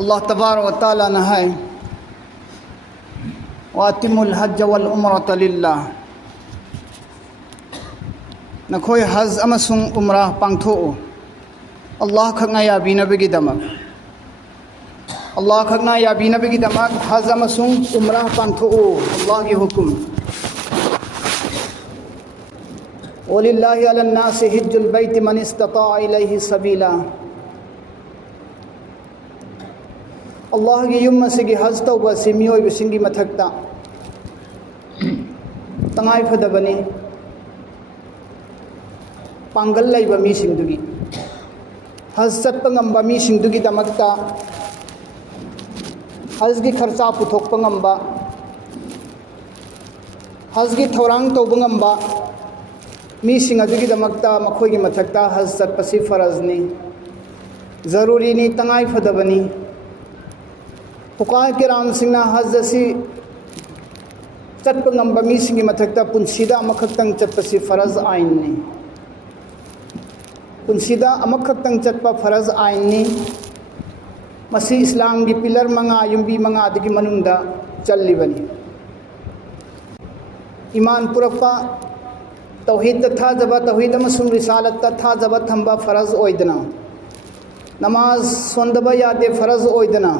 अल्लाह तबारक व तआला ने है वातिमुल हज वल उम्रत लिल्लाह नखोय हज अमसुंग उम्रा पांगथो अल्लाह खगना याबिनबगिदमक अल्लाह खगना याबिनबगिदमक हज अमसुंग उम्रा पांगथो अल्लाह की हुकुम वलिल्लाहि अलन नासि हिज्जुल बैति मन इस्तता इलैहि सबीला अल्लाह की युम की हज तौब से मियोइबसिंगी मथक्ता तंगाई फदबनी पांगल लैबा मीसिंगदुगी हज चटप ngamba मीसिंगदुगी दमक्ता हज की खर्चा पुथोकप ngamba हज की थौरांग तौब ngamba मीसिंग अदुगी दमक्ता मखोई की मथक्ता हज चटपसी फरजनी जरूरी नी तंगाई फदबनी फुकाह किराम सिंह हज असी चटप ngamba मीसिंग की मथक्ता पुंसीदा अमखक्तंग चटपसी फरज आइननी पुंसीदा अमखक्तंग चटप फरज आइननी मसी इस्लाम की पिलर मंगा युम्बी मंगा दगी मनुंगदा चल्लिबनी ईमान पुरक्पा तौहीद थाजब तौहीद अमसुंग रिसालत थाजब थंबा फरज ओइदना नमाज सोंदब यादे फरज ओइदना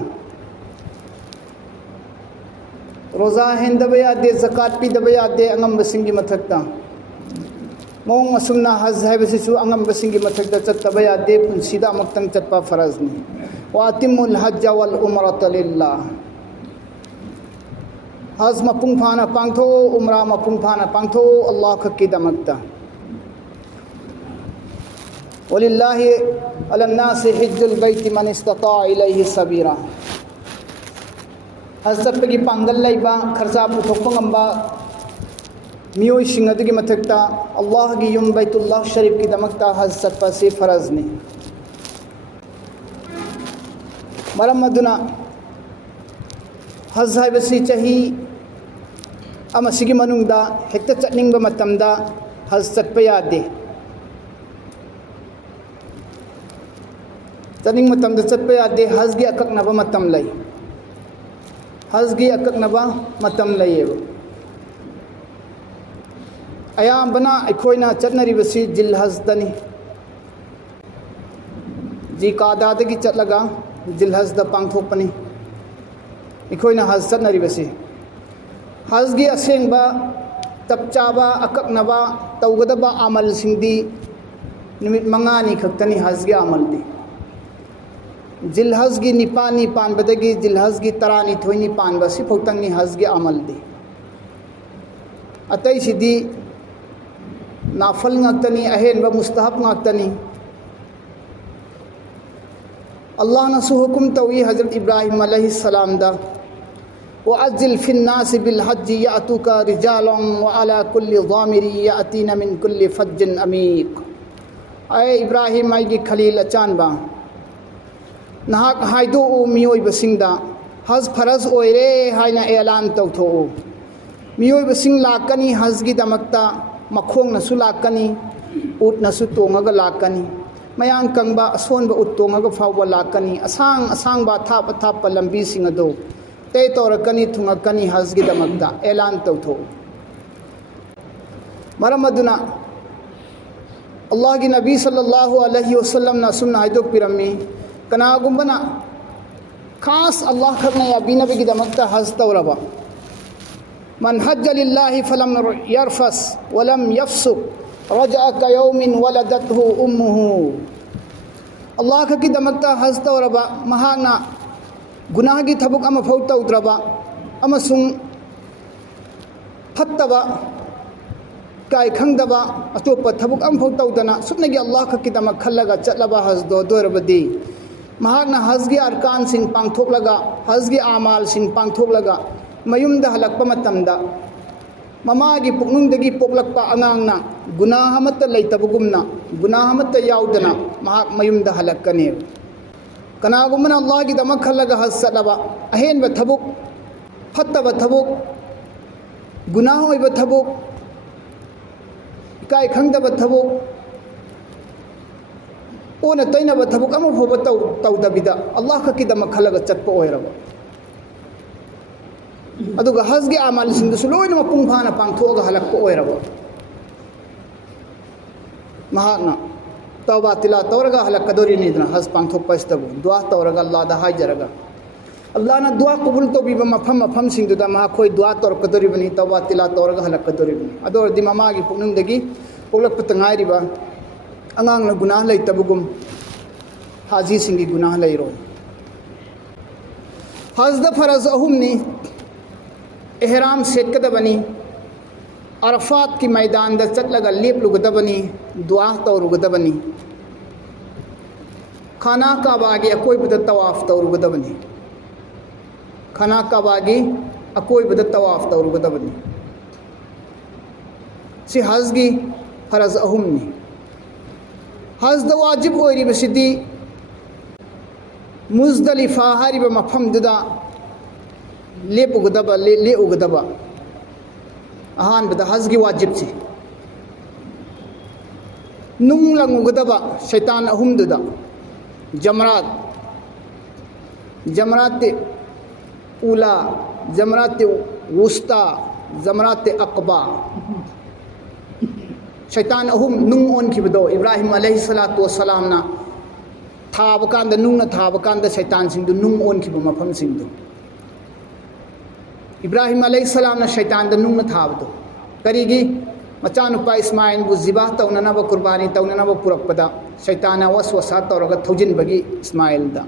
रोज़ा हेंदब यादे ज़कात पीदब यादे अंगम्बसिंगी मथक्ता मौंग असुमना हज हैबसिसु अंगम्बसिंगी मथक्ता चत्तब यादे पुंसीदा अमक्तंग चत्पा फरजनी वातिमुल हज वल उम्रत लिल्लाह हज मपुंग फाना पांगथो उम्रा मपुंग फाना पांगथो अल्लाह खक्की दमक्ता वलिल्लाहि अलन नासि हिज्जुल बैति मन इस्तता इलैहि सबीला हज चटपगी पांगल लैबा खर्चा पुथोकप ngamba मियोई सिंग अदुगी मथक्ता अल्लाह की युम बैतुल्लाह शरीफ की दमक्ता हज चटपसी फरजनी मरम अदुना हज हैबसी चाही अमसिगी मनुंगदा हेक्ता चटनिंगबा मतमदा हज चटप यादे चटनिंग मतमदा चटप यादे हज की अकक्नबा मतम लई हज की अकक्नबा मतम लईब अयाबना अखोइना चटनरिबसी जिल हजदनी जी कादादगी चटलगा जिल हजद पांगथोकपनी अखोइना हज चटनरिबसी हज की असेंबा तपचाबा अकक्नबा तौगदबा अमल सिंदी निमित मंगानी खक्तनी हज की अमलदी जिल हज की निपानी पानबदगी जिल हज की तरानी थोइनी पानब सिफौतंगनी हज की अमल दी अतई सिदी नाफल ngakतनी अहेनब मुस्तहब ngakतनी अल्लाह नसु हुकुम तवी हजरत इब्राहिम अलैहिस्सलाम दा वअज्जिल फिन्नास बिल हज यातुका रिजालन व अला कुल्ली ज़ामिरी यातीना मिन कुल्ली फज्जिन अमीक अय इब्राहिम आई की खलील अचानबा नहाक हाइदो मियोइबसिंगदा हज फरज ओइरे हाइना ऐलान तौथो मियोइबसिंग लाकनी हज की दमक्ता मखोंग नसु लाकनी उट नसु तोंगगा लाकनी मयांग कंगबा असोनबा उट तोंगगा फावबा लाकनी असांग असांगबा थाप थाप लंबी सिंग अदो ते तौरकनी थुंगकनी हज की दमक्ता ऐलान तौथो मरम अदुना अल्लाह की नबी सल्लल्लाहु अलैहि वसल्लम ना सुन्ना हाइदो पिरमी कनागुंबना खास अल्लाह खगना याबिनबगी दमक्ता हज तौरबा मन हज्ज लिल्लाहि फलम यरफस वलम यफसुक रजअ कयौमिन वलदतहु उम्मुहु अल्लाह खकी दमक्ता हज तौरबा महाना गुनाह की थबुक अम फौ तौद्रबा अमसुंग फत्तबा काय खंगदबा अतोप थबुक अम फौ तौदना सुनगी अल्लाह खकी दमक खल्लगा चलबा हज दो दोरबदी महागना हज की अरकान सिंह पांगथोकलगा हज की आमाल सिंह पांगथोकलगा मयुमदा हलक्पा मतमदा ममा की पुकनुंगदगी पोकलक्पा अंगांगना गुनाह मत लैतबगुमना गुनाह मत याउदना महाग मयुमदा हलक्कने कनागुमना अल्लाह की दमक खल्लगा हज सलबा अहेनब थबुक फत्तब थबुक गुनाह होइब थबुक इकाय खंगदब थबुक ओना तैनब थबुक अमा फोब तौदबिदा अल्लाह खक्किदमक खलग चटप ओइरब अदुगा हजगी आमाल सिंदुसु लोइना मपुंग फाना पांगथोगा हलक्प ओइरब महाना तौबा तिला तौरगा हलक्कदोरिनिदना हज पांगथोकपस्तबु दुआ तौरगा अल्लाहदा हाइजरगा अल्लाहना दुआ कबूल तौबिबा मफम मफम सिंदुदा महाखोय दुआ तौरकदोरिबनि तौबा तिला तौरगा हलक्कदोरिबनि अदोरदि ममागी पुकनिंगदगी पोलकपत ngairiba angang na gunah leitabugum हाजी सिंगी गुनाह लैरो हजद फरज अहुमनी एहराम सेटकदबनी अरफात की मैदान द चटलगा लेपलुगदबनी दुआ तौरुगदबनी खाना काबागी अकोइबद तवाफ तौरुगदबनी खाना काबागी अकोइबद तवाफ तौरुगदबनी सि हजगी फरज अहुमनी हजद वाजिब ओइरिबसिदी मुजदलिफा हारिबा मफमदुदा लेपुगदबा लेउगदबा अहानबदा हजगी वाजिब से नुंगलंगुगदबा शैतान अहुमदुदा जमरात जमरात उला जमरात वुस्ता जमरात अकबा शैतान अहुम नुंग ओनखिबदो इब्राहिम अलैहिस्सलातु वस्सलामना थाबकांद नुंगना थाबकांद शैतान सिंदु नुंग ओनखिबा मफम सिंदु इब्राहिम अलैहिस्सलामना शैतान द नुंगना थाबदो करीगी मचानुपा इस्माइल बु जिबा तौननबा कुर्बानी तौननबा पुरकपदा शैतान वसवसा तौरगा थौजिनबगी इस्माइल दा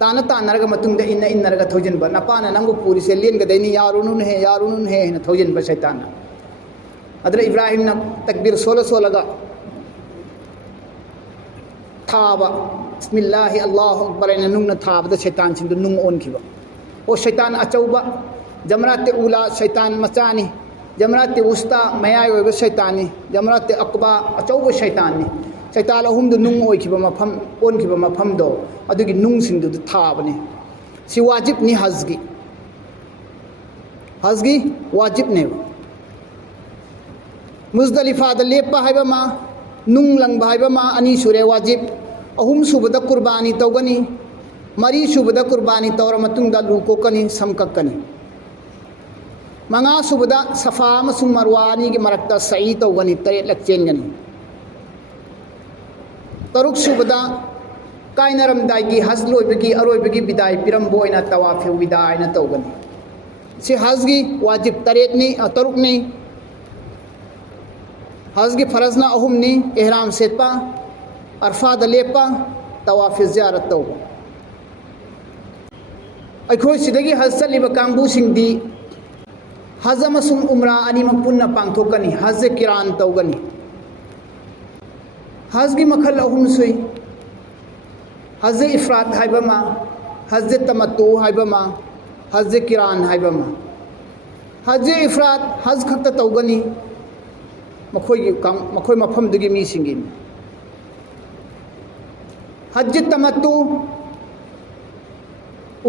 ताना तानरगा मतुंगदा इन्नरगा थौजिनबा नपाना नंगु पूरिसे लेनगदैनी यारुनुन हे न थौजिनबा शैतान अदर इब्राहिम न तकबीर सोलगा थाबा बिस्मिल्लाहि अल्लाहु अकबर इन नुंगना थाबदा शैतान सिंदु नुंग ओनखिबा ओ शैतान अचौबा जमरात उला शैतान मचानी जमरात उस्ता मयाय ओइबा शैतानी जमरात अकबा अचौबा शैतानी शैतान अहुमदु नुंग ओइखिबा मफम ओनखिबा मफमदो अदुगी नुंग सिंदु थाबने सि वाजिब नि हजगी वाजिब ने मुजदलिफा द लेपा हाइबा मा नुंग लंगबा हाइबा मा अनि सुरे वाजिब अहुम सुबदा कुर्बानी तौगनी मरी सुबदा कुर्बानी तौर मतुंगदा लुकोकनी समककनी मंगा सुबदा सफा मसुंग मरवानी के मरक्ता सई तौगनी तरे लक्चेनगनी तरुक सुबदा कायनरमदाई की हज लोइबगी अरोइबगी बिदाई पिरमबो ओइना तवाफ विदाई न तौगनी से हजगी वाजिब तरेतनी तरुकनी हजगी फरजना अहुमनी एहराम सेटपा अरफाद लेपा तवाफ ज़ियारत तौबा अखोई सिदगी हज चलिबा कांगबू सिंगदी हज अमसुंग उम्रा अनिमक पुन्ना पांगथोकनी हज किरान तौगनी हजगी मखल अहुम सुई हज इफ्रात हाइबमा हज तमत्तु हाइबमा हज किरान हाइबमा हज इफ्रात हज खत तौगनी मखोई मफमदुगी मी सिंगिन हज तमत्तु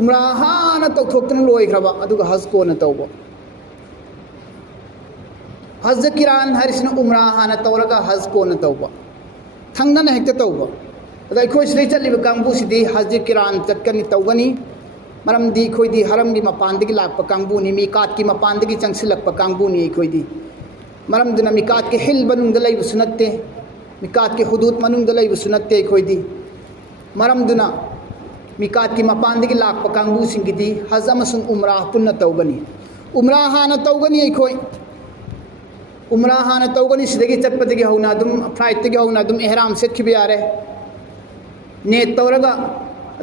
उम्रा हाना तौथोक्तन लोइख्रबा अदुगा हज कोना तौबा हज किरान हरिसना उम्रा हाना तौरगा हज कोना तौबा थंगना हेक्ता तौबा अदा अखोई सिदै चलिबा कांगबू सिदि हज किरान चटकनी तौगनी मरमदी खोइदी हरमगी मपानदगी लाकपा कांगबूनी मीकात की मपानदगी चंगसिलकपा कांगबूनी खोइदी मरमदुना मिकात के हिल मनुंगदा लैबसु नत्ते मिकात के हुदूद मनुंगदा लैबसु नत्ते खोइदी मरमदुना मिकात की मपानदगी लाकपा कांगबू सिंगिदी हज अमसुंग उम्रा पुन्ना तौगनी उम्रा हाना तौगनी अखोई उम्रा हाना तौगनी सिदगी चटपदगी हौना दुम फ्लाइट तगी हौना दुम एहराम सेटखिबा यारे नेट तौरगा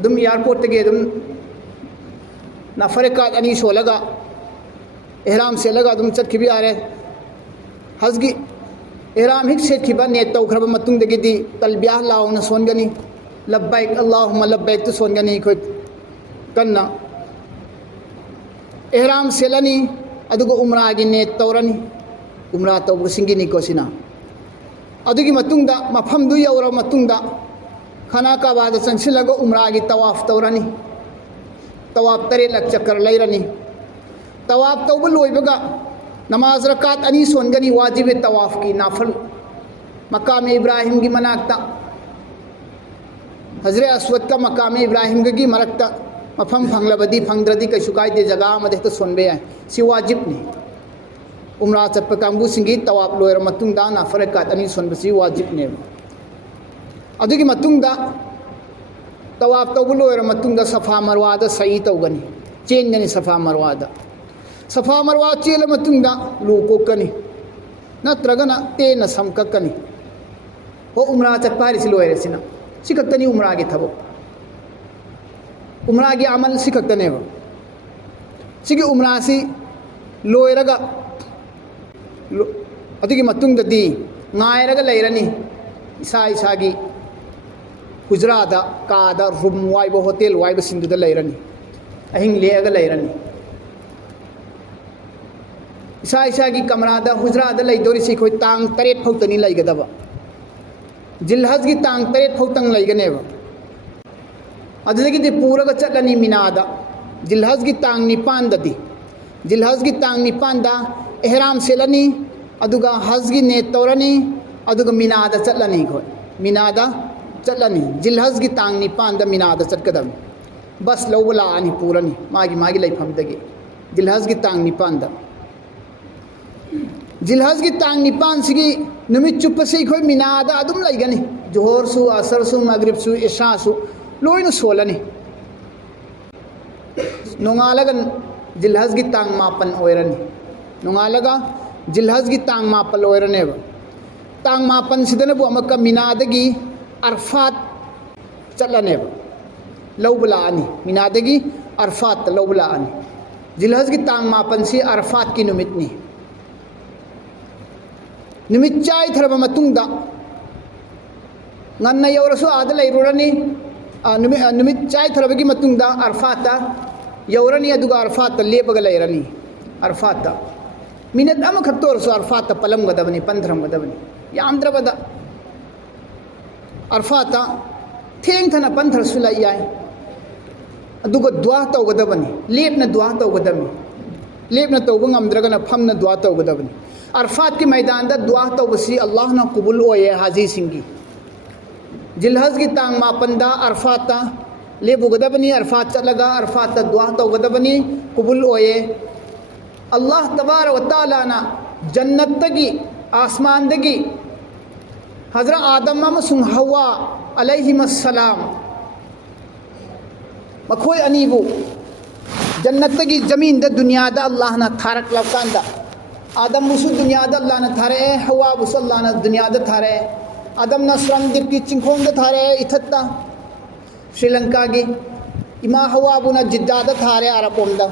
दुम एयरपोर्ट तगी दुम नफरकात अनी सोलगा एहराम सेलगा दुम चटखिबा यारे हजगी एहराम हिक सेटखिबा नेट तौख्रबा मतुंगदगी तलबिया लाउना सोनगनी लब्बैक अल्लाहुम्मा लब्बैक तो सोनगनी खोई कन्ना एहराम सेलनी अदुगो उम्रा की नेट तौरनी उम्रा तौब सिंगिनी कोसिना अदुगी मतुंगदा मफमदु यौरा मतुंगदा खाना काबादा चंगसिलगा उम्रा की तवाफ तौरनी तवाफ तरे लक चक्कर लैरनी तवाफ तौब लोइबगा नमाज रकात अनी सोनगनी वाजिब तवाफ की नाफल मकाम इब्राहिम की मनाकता हजरत अस्वद का मकाम इब्राहिम की मरक्ता मफम फंगलबदी फंगद्रदी कैसु कायदे जगह मदे तो सोनबे है सी वाजिब ने उमरा चटप कांगबू सिंगी तवाब लोयर मतुंगदा नाफरे कात अनि सोनबसी वाजिब ने अदुगी मतुंगदा तवाब तौबु लोयर मतुंगदा सफा मरवादा सही तौगनी चेंगनी सफा मरवा चेल मतुंगदा लू कोकनी नत्रगना तेना समककनी हो उमरा चटपा हारिसि लोयरे सिना सिकक्तनी उमरा के थबो उमरा की अमल सिकक्तनेब सिगी उमरा सि लोयरगा अदुगी मतुंगददी ngairaga leirani isa isagi Gujarata kada room waibo hotel waibo sinduda leirani ahing leaga leirani isa isagi kamrada Gujarata leidori si khoi tang taret phautani leigadaba jilhaz gi tang taret phautang leiganeba adudagi di puraga chatlani minada jilhaz gi tang nipan dadi jilhaz gi tang nipan da ihram selani aduga haz gi net torani aduga minada chatlani khoi minada chatlani jilhaz gi tang nipan da minada chatkadam bas lawla ani purani magi laifam dagi jilhaz gi tang nipan da jilhaz gi tang nipan sigi numit chupa sei khoi minada adum laigani johor su asar su maghrib su isha su loina solani nongalagan jilhaz gi tang mapan oirani nongalaga jilhaz gi tang mapal oirane ba tang mapan sidana bu amaka minadagi arfat chatlane ba lawbala ani minadagi arfat lawbala ani jilhaz gi tang mapan si arfat ki numit ni numit chai tharaba matungda nganna yawrasu ada lairurani numit chai tharabagi matungda arfata yawrani aduga arfata lebaga lairani arfata minute ama khattor su arfata palam gadabani pandram gadabani yamdrabada arfata theng thana pandhar su lai yai aduga dua taw gadabani lepna dua taw gadabani lepna tawba ngamdragana phamna dua taw gadabani arfat ki मैदान दा दुआ तौबसी अल्लाह ना कबूल ओये हाजी सिंगी जिलहज की तांग मापंदा अरफात लेबु गदबनी अरफात चलगा अरफात दुआ तौगदबनी कबूल ओये अल्लाह तबार व तआला ना जन्नत तगी आसमान दगी हजरत आदम अमसुंग हवा अलैहिमस्सलाम मखोय अनीबु जन्नत तगी जमीन दा दुनिया दा अल्लाह ना थारक लवकांदा आदम मुसु दुनिया दा अल्लाह ने थारे हवा मुसु अल्लाह ने दुनिया दा थारे आदम ना स्वरंदीप की चिंखों दा थारे इथत्ता श्रीलंका की इमा हवा बुना जिद्दा दा थारे आरपोम दा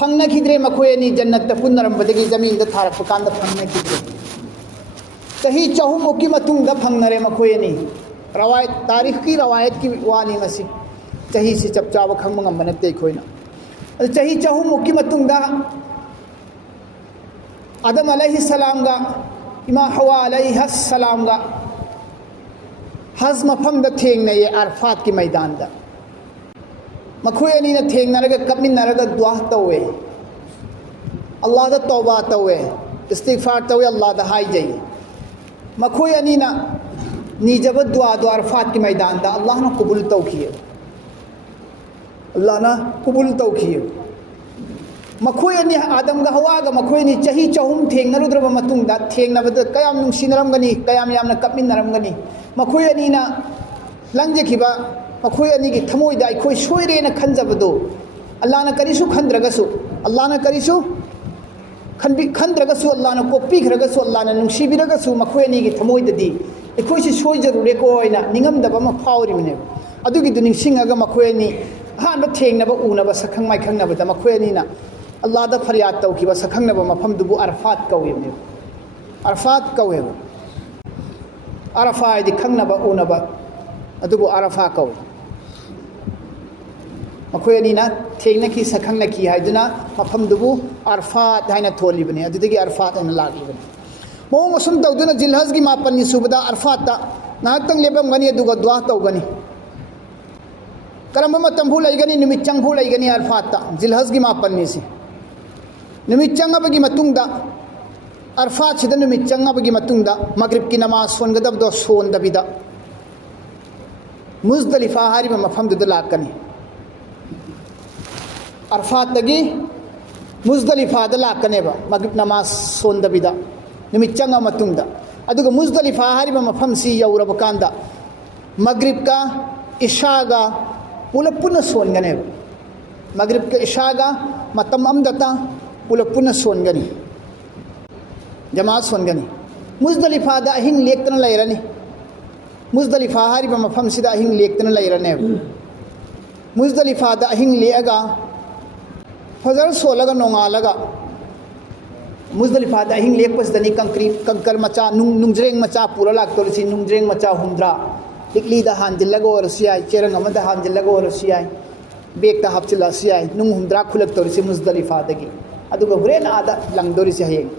फंगना खिद्रे मखोय नि जन्नत दा पुनरम बदगी जमीन दा थारक पकान दा फंगना खिद्रे सही चहु मुकी मतुंग दा फंगनरे मखोय नि रवायत तारीख की रवायत की वानी मसी सही से चपचाव खंग मंगम नते खोइना सही चहु मुकी मतुंग दा आदम अलैहिस्सलाम गा इमा हवा अलैहिस्सलाम गा हज मफम द थेंगने ये अरफात की मैदान दा मखोय अनी न थेंगनरगा कमिनरगा दुआ तवे अल्लाह दा तौबा तवे इस्तिगफार तवे अल्लाह दा हाय जाई मखोय अनी न निजब दुआ दो अरफात की मैदान दा अल्लाह न कबूल तौखिए अल्लाह न कबूल तौखिए मखोय अनी आदम गा हवा गा मखोय नि चही चहुम थेंगनरुद्रब मतुंगदा थेंगनबद कयाम नुंसिनरमगनी कयाम यामना कपिनरमगनी मखोय अनी ना लंजखिबा मखोय अनी की थमोयदा अखोय सोयरेना खंजबदो अल्लाह ना करिसु खंद्रगसु अल्लाह ना करिसु खंद्रगसु अल्लाह ना कोपीखरगसु अल्लाह ना नुंसिबिरगसु मखोय अनी की थमोयददी अखोय सि सोयजरुरे कोयना निंगमदबा म फावरिमने अदुगी दु निंसिंगागा मखोय अनी हान थेंगनबा उनबा सखंग माइखंगनबदा मखोय अनी ना अल्लाह दा फरियाद तौखिबा सखंगनबा मफम दुबु अरफात कौयेने अरफात कौये अरफा यदि खंगनबा उनबा अदुबु अरफा कौय मखोय अनी ना थेंगनकी सखंगनकी हायदुना मफम दुबु अरफात हायना थोलिबने अदुदगी अरफात अन लागिबने मोंग असुम तौदुना जिलहज की मापन सुबदा अरफात ता नाहतंग लेबमगनी अदुगा दुआ तौगनी करम मतंभु लैगनी निमित चंगभु लैगनी अरफात ता जिलहज की मापन निसी निमित चंगबगी मतुंगदा अरफात सिदा निमित चंगबगी मतुंगदा मगरिब की नमाज सोनगदबदो सोनदबिदा मुजदलिफा हारिबा मफमदुदा लाकनी अरफातगी मुजदलिफादा लाकनेबा मगरिब नमाज सोंदबिदा निमित चंगा मतुंगदा अदुगा मुजदलिफा हारिबा मफमसी यौरब कांदा मगरिब का इशागा पुलप पुनः सोनगनेबा मगरिब का इशागा मतम अमदता पुलप पुनः सोनगनी जमात सोनगनी मुजदलिफादा अहिंग लेक्तन लैरनी मुजदलिफा हारिबा मफमसिदा अहिंग लेक्तन लैरनेबा मुजदलिफादा अहिंग लेगा फजर सोलगा नोंगालगा मुजदलिफादा अहिंग लेकपसदनी कंकर मचा नुंग्जरेंग मचा पूरा लाक्तोरसी नुंग्जरेंग मचा हुंद्रा लिकलीदा हांजिल्लगा ओरसियाय चेरंग अमदा हांजिल्लगा ओरसियाय बेगता हापचिल्लासियाय नुंग हुंद्रा खुलक्तोरसी मुजदलिफादगी अदुगा हुरेन आदा लंगदोरिसी हयेंग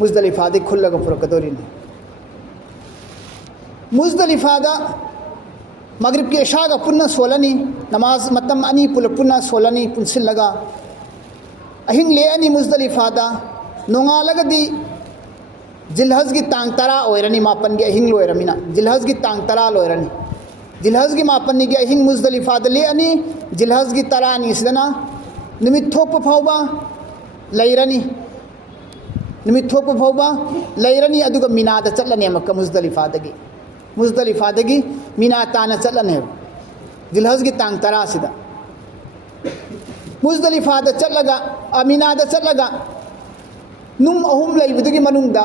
मुजदलिफादे खुल्लगा पुरकदोरिनी मुजदलिफादा मगरिब के इशागा पुन्ना सोलनी नमाज मतम अनी पुल पुन्ना सोलनी पुनसिल्लगा अहिंग ले अनी मुजदलिफादा नोंगालगदी जिलहज की तांग तरा ओयरनी मापन की अहिंग लोयरमिना जिलहज की तांग तरा लोयरनी जिलहज की मापन की अहिंग मुजदलिफादा ले अनी जिलहज की तरा नी सिदना निमित थोप फावबा लैरनी निमित थोप फावबा लैरनी अदुगा मिनादा चलनी मक्का मुजदलिफादगी मुजदलिफादगी मीना ताना चलने जिलहज की तांग तरा सिदा मुजदलिफादा चलगा अमीनादा चलगा नुंग अहुम लैबदुगी मनुंगदा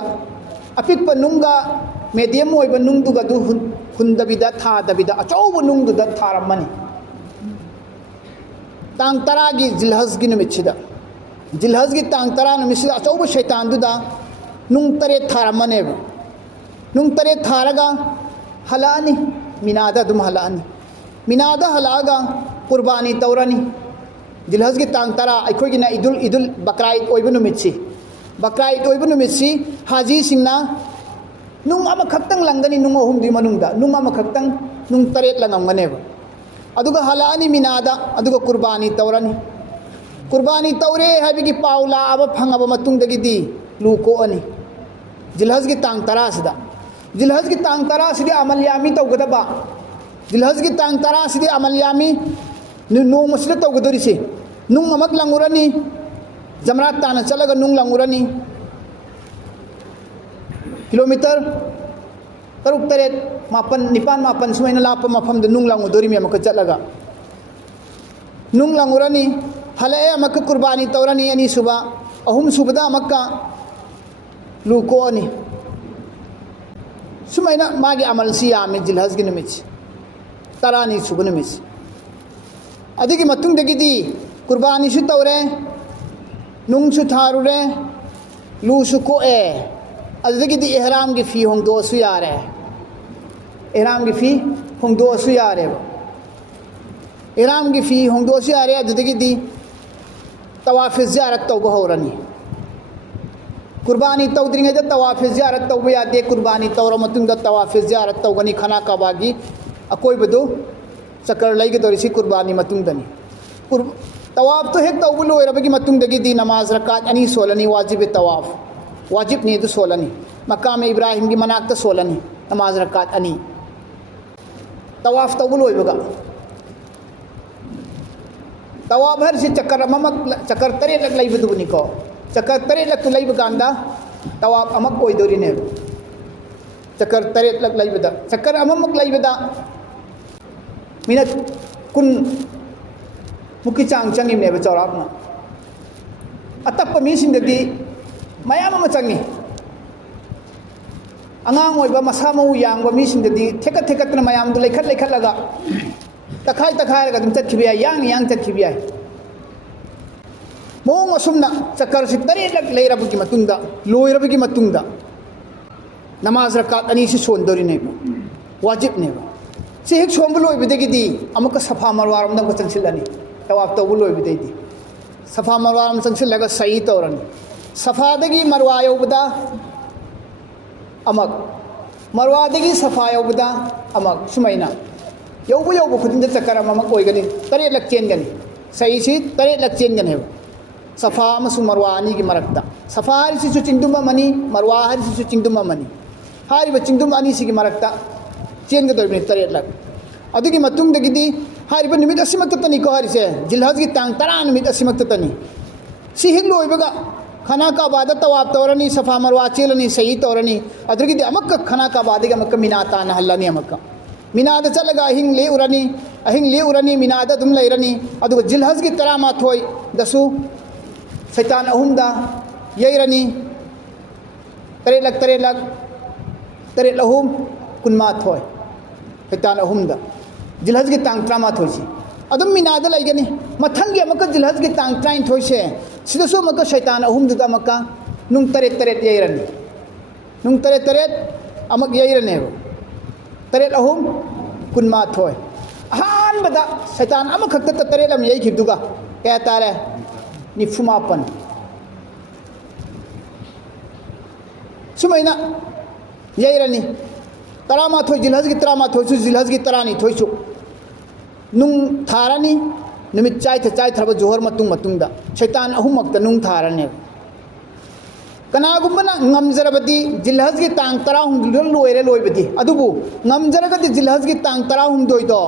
अपिकप नुंगा मीडियम ओइबा नुंगदुगा दु हुंदबिदा थादबिदा अचौब नुंगदुदा थारमनी तांग तरा की जिलहज की निमितसिदा जिलहज की तांग तरा निमितसिदा अचौब शैतानदुदा नुंग तरे थारमनेबा नुंग तरे थारगा हलानी मिनादा दुम हलानी मिनादा हलागा कुर्बानी तौरनी जिलहज की तांग तरा अखोगिना इदुल बकराइद ओइबा नुमितसी बकराइद ओइबा नुमितसी हाजी सिंगना नुंग अमा खक्तंग लंगनी नुंग अहुमदी मनुंगदा नुंग अमा खक्तंग नुंग तरेत लंगमगनेबा अदुगा हलानी मिनादा अदुगा कुर्बानी तौरनी कुर्बानी तौरे हाबिगी पाउला अब फंगबा मतुंगदगिदी लुको अनि जिलहज की तांग तरा सिदा जिलहज की तांग तरा सिदी अमलयामी तौगदबा जिलहज की तांग तरा सिदी अमलयामी नोंग मसिदा तौगदोरिसे नुंग अमक लंगुरनी जमरात ताना चलगा नुंग लंगुरनी किलोमीटर तरुक तरेत मापन निपान मापन सुमाइना लाप मफमद नुंग लंगुदोरी मे अमक चलगा नुंग लंगुरनी हले अमक कुर्बानी तौरनी अनि सुबा अहुम सुबदा अमक्का लुको अनि सुमाइना मागी अमल सी यामे जिलहज की निमित तरानी सुब निमित अदिगी मतुंगदगिदी कुर्बानी सु तौरे नुंग सु थारुरे लू सु कोए अदिगी इहराम की फी होंदो सु यारे इहराम की फी होंदो सु यारे इहराम की फी होंदो सु यारे अदिगी तवाफ ज़ियारत तौबा होरनी कुर्बानी तौद्रिंगेद तवाफ ज़ियारत तौबा यादे कुर्बानी तौर मतुंगद तवाफ ज़ियारत तौगनी खना काबागी अकोइबदु चक्कर लैगदोरिसी कुर्बानी मतुंगदनी तवाफ तो हेक तौबा लोइरबगी मतुंगदगी नमाज रकात अनी सोलनी वाजिब तवाफ वाजिब ने दु सोलनी मकाम इब्राहिम की मनाक सोलनी नमाज रकात अनी तवाफ तौबा लोइबगा तवाफ हर से चक्कर अमक चक्कर तरे लग लैबदुनिको चक्कर तरे लग तो लैबगांदा तवाफ अमक ओइदोरिने चक्कर तरे लग लैबदा चक्कर अमक लैबदा मिनट कुन मुकी चांग चंगिमनेबा चौरापना अतप मीसिंगदगी मयाम अमा चंगी अंगांग ओइबा मसा मऊ यांगबा मीसिंगदगी थेकतना मयामदु लैखलगा तखाय तखायरगा दुम चटखिबिया yang चटखिबिया मोंग असुमना चक्कर से तरे लग लेरबगी मतुंगदा लोइरबगी मतुंगदा नमाज रकात अनी से सोंदोरिने वाजिब ने से हेक सोंब लोइबदेगी अमुक सफा मरवारम दम चंसिलनी तवाफ तौब लोइबदेगी सफा मरवारम चंसिलगा सही तौरनी सफादगी मरवा यौबदा अमक मरवादगी सफा यौबदा अमक सुमैना यौब यौब खुदिंद चक्कर अमक ओइगनी तरे लग चेनगनी सही सी तरे लग चेनगनी सफा अमसुंग मरवा अनी की मरक्ता सफा हरिसिसु चिंगदुम अमनी मरवा हरिसिसु चिंगदुम अमनी हारिबा चिंगदुम अनी सिगी मरक्ता चेनगदोरिबनी तरे लग अदुगी मतुंगदगिदी हारिबा निमित असिमक्ततनी को हारिसे जिलहज की तांग 10 निमित असिमक्ततनी सी हिग लोइबगा खाना का बाद तवाब तौरनी सफा मरवा चेलनी सही तौरनी अदुगी अमक खाना का बाद अमक मिनाता नहल्लनी अमक मिनाद चलगा अहिंग ले उरनी मिनाद दुम लेरनी अदुग जिलहज की 13 दसु शैतान अहुमदा यैरनी 3 लाख 3 अहुम कुनमाथोय शैतान अहुमदा जिलहज की तांग 13 से अदुम मिनाद लेगनी मथंगी अमक जिलहज की तांग 13 से सिदसु अमक शैतान अहुमदुदा अमक नुंग 3 यैरनी नुंग 3 अमक यैरने 3 अहुम कुनमाथोय अहानबदा शैतान अमखक्त 3 अम यैखिबदुगा क्या तारे 94 सुमैना यैरनी 13 जिलहज की 13 जिलहज की 12 नुंग थारनी निमित चाय थरब जोहर मतुंग शैतान अहुमक्त नुंग थारने कनागुम्बना ngамजरबदी जिलहज की तांग 13 लोइरे लोइबदी अदुबु ngамजरगदी जिलहज की तांग 13 दो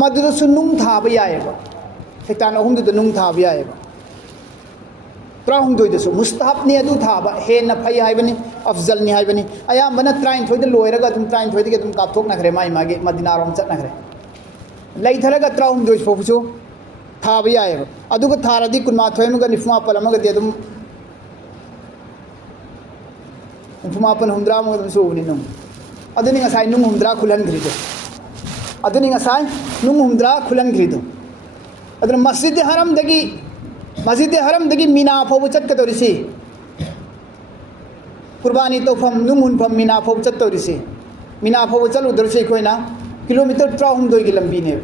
मदुदसु नुंग थाब यायबा शैतान अहुमदु नुंग थाब यायबा 13 दसु मुस्तहब ने अदु थाबा हेन फै हाइबनी अफजल नि हाइबनी अयामबना 13 लोइरगा तुम 13 दगे तुम कापथोक नखरे माई मागे मदीना रोम चत नखरे लैथरगा 13 फोफुसु थाब यायबा अदुगा थारदी कुनमाथोय मगा निफमा पलमगा दे तुम फुमापन हुंद्रा मग सोनी नुंग अदुनी ngасai नुंग हुंद्रा खुलन ग्रिदो अदुनी ngасai नुंग हुंद्रा खुलन ग्रिदो अदुन मस्जिद हरम दगी मीना फोब चतकदोरिसी कुर्बानी तौफम नुंग हुनफम मीना फोब चततोरिसी मीना फोब चलुदरसे कोइना किलोमीटर 13 की लंबी ने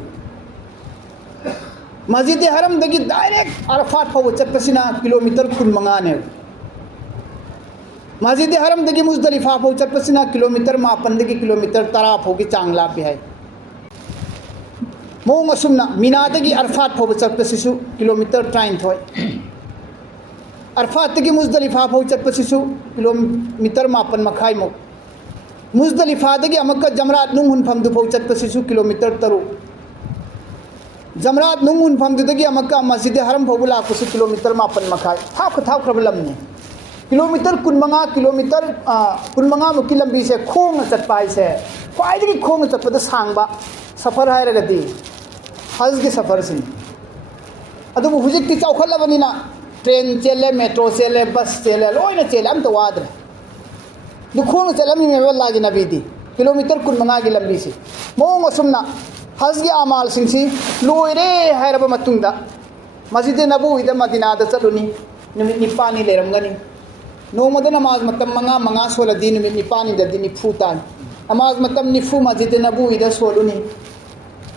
मस्जिद हरम दगी डायरेक्ट अरफात फोब चतपसिना किलोमीटर 15 ने मस्जिद हरम दगी मुजदलिफा फोब चतपसिना किलोमीटर 5 दगी किलोमीटर 10 फोगी चांगला पे है मोंग असुमना मीना दगी अरफात फोब चतपसिसु किलोमीटर 13 अरफात दगी मुजदलिफा फोब चतपसिसु किलोमीटर 5 मखाई मो मुजदलिफा दगी अमक जमरात नुंग हुनफम दु फोब चतपसिसु किलोमीटर 3 जमरात नुंग हुनफम दगी अमक मस्जिद हरम फोब लाकुसु किलोमीटर 5 मखाई थाव खरबलम ने किलोमीटर 15 किलोमीटर 15 मुक्की लंबी से खोंग चटपा से ख्वाइदगी खोंग चटपद सांगबा सफर है हज के सफर से अदुब हुजिक चौखलबनीना ट्रेन चेले मेट्रो चेले बस चेले लोइना चेले अम तो वाद्रे दुखोंग चलमी में लागी नबीदी किलोमीटर 15 की लंबी से मोंग असुमना हज के अमाल सिंसी लोइरे हैरब मतुंगदा मस्जिद नबवी मदीना चलुनी निमित 9 लेरमगनी नोमद नमाज मतम मंगा सोलदी निमित 9 ददी 90 तान नमाज मतम 90 मस्जिद नबवी सोलुनी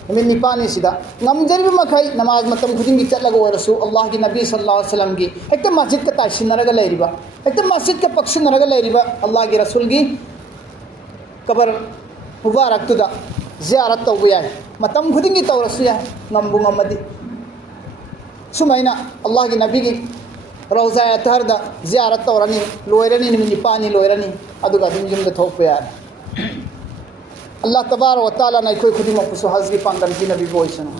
निमित 9 सिदा ngамजरिब मखै नमाज मतम खुदिंगी चलगा वरसु अल्लाह की नबी सल्लल्लाहु अलैहि वसल्लम की एक मस्जिद का ताशिनरगा लेरिबा एक मस्जिद के पक्षनरगा लेरिबा अल्लाह की रसूल की कबर मुबारक तुदा ज़ियारत तौब याय मतम खुदिंगी तौरसु याय ngамबु ngамदी सुमैना अल्लाह की नबी की रोज़ा अतहरदा ज़ियारत तौरनी लोइरनी निमित 9 लोइरनी अदुगा दुम जुमदा थोप यार अल्लाह तबारक व तआला नै कोई खुदी मपुसु हज की पांगन की नबी बोइसनो